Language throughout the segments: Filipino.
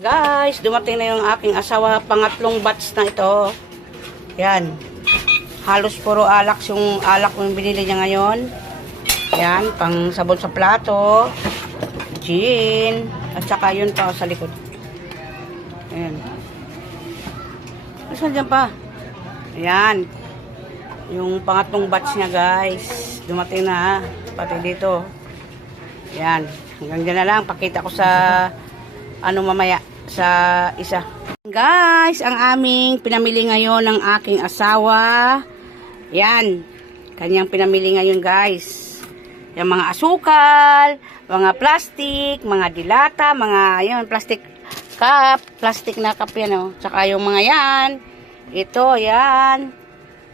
Guys, dumating na yung aking asawa, pangatlong batch na ito. Yan. Halos puro alak yung alak yung binili niya ngayon. Yan, pang sabon sa plato. Gin. At saka yun pa sa likod. Ayan. Saan dyan pa? Ayan. Yung pangatlong batch niya guys. Dumating na. Pati dito. Yan. Hanggang dyan na lang. Pakita ko sa ano mamaya sa isa. Guys, ang aming pinamili ngayon ng aking asawa. Yan. Kanyang pinamili ngayon guys. Yung mga asukal, mga plastic, mga dilata, mga yun, plastic cup, plastic na cup yan oh. Tsaka yung mga yan. Ito, yan.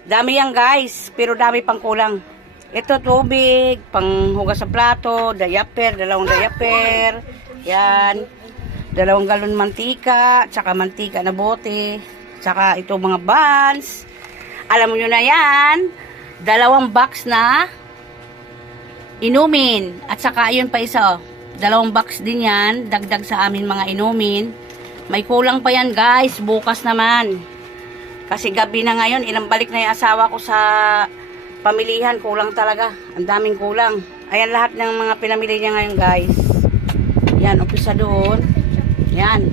Dami yan guys, pero dami pang kulang. Ito tubig, panghugas sa plato, diaper, dalawang diaper. Yan. Dalawang galon mantika, tsaka mantika na bote, tsaka ito mga buns. Alam mo nyo na yan, dalawang box na inumin. At saka yun pa isa, oh. dalawang box din yan, dagdag sa amin mga inumin. May kulang pa yan guys, bukas naman. Kasi gabi na ngayon, ilang balik na yung asawa ko sa pamilihan, kulang talaga. Ang daming kulang. Ayan lahat ng mga pinamili niya ngayon guys. Yan, umpisa doon. Yan.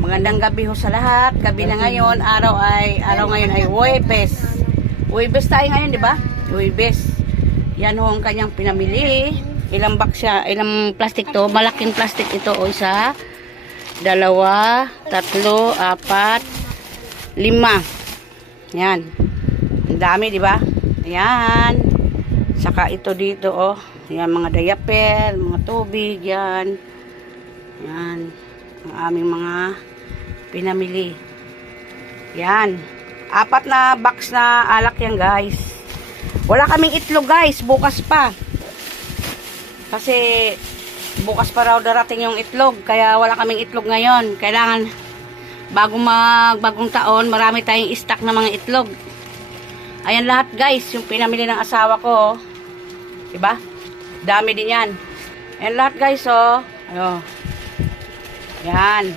Magandang gabi ho sa lahat. Gabi na ngayon, araw ay, araw ngayon ay Huwebes. Huwebes tayo ngayon, di ba? Huwebes. Yan ho ang kanyang pinamili. Ilang box siya, ilang plastic to. Malaking plastic ito o isa. Dalawa, tatlo, apat, lima. Yan. Ang dami, di ba? Yan. Saka ito dito, oh. Yan, mga diaper, mga tubig, yan. Yan. Ang aming mga pinamili. Yan. Apat na box na alak yan, guys. Wala kaming itlog, guys. Bukas pa. Kasi bukas pa raw darating yung itlog. Kaya wala kaming itlog ngayon. Kailangan bago mag bagong taon, marami tayong stock na mga itlog. Ayan lahat guys, yung pinamili ng asawa ko. oh. Diba? Dami din yan. Ayan lahat guys, oh. Ayo. Yan.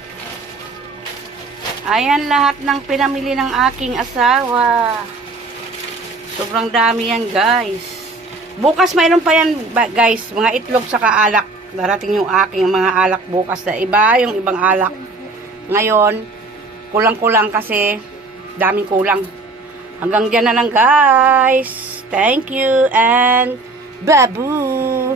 Ayan lahat ng pinamili ng aking asawa. Sobrang dami yan guys. Bukas mayroon pa yan guys, mga itlog sa alak. Darating yung aking mga alak bukas na iba, yung ibang alak. Ngayon, kulang-kulang kasi daming kulang. Hanggang dyan na lang guys. Thank you and babu.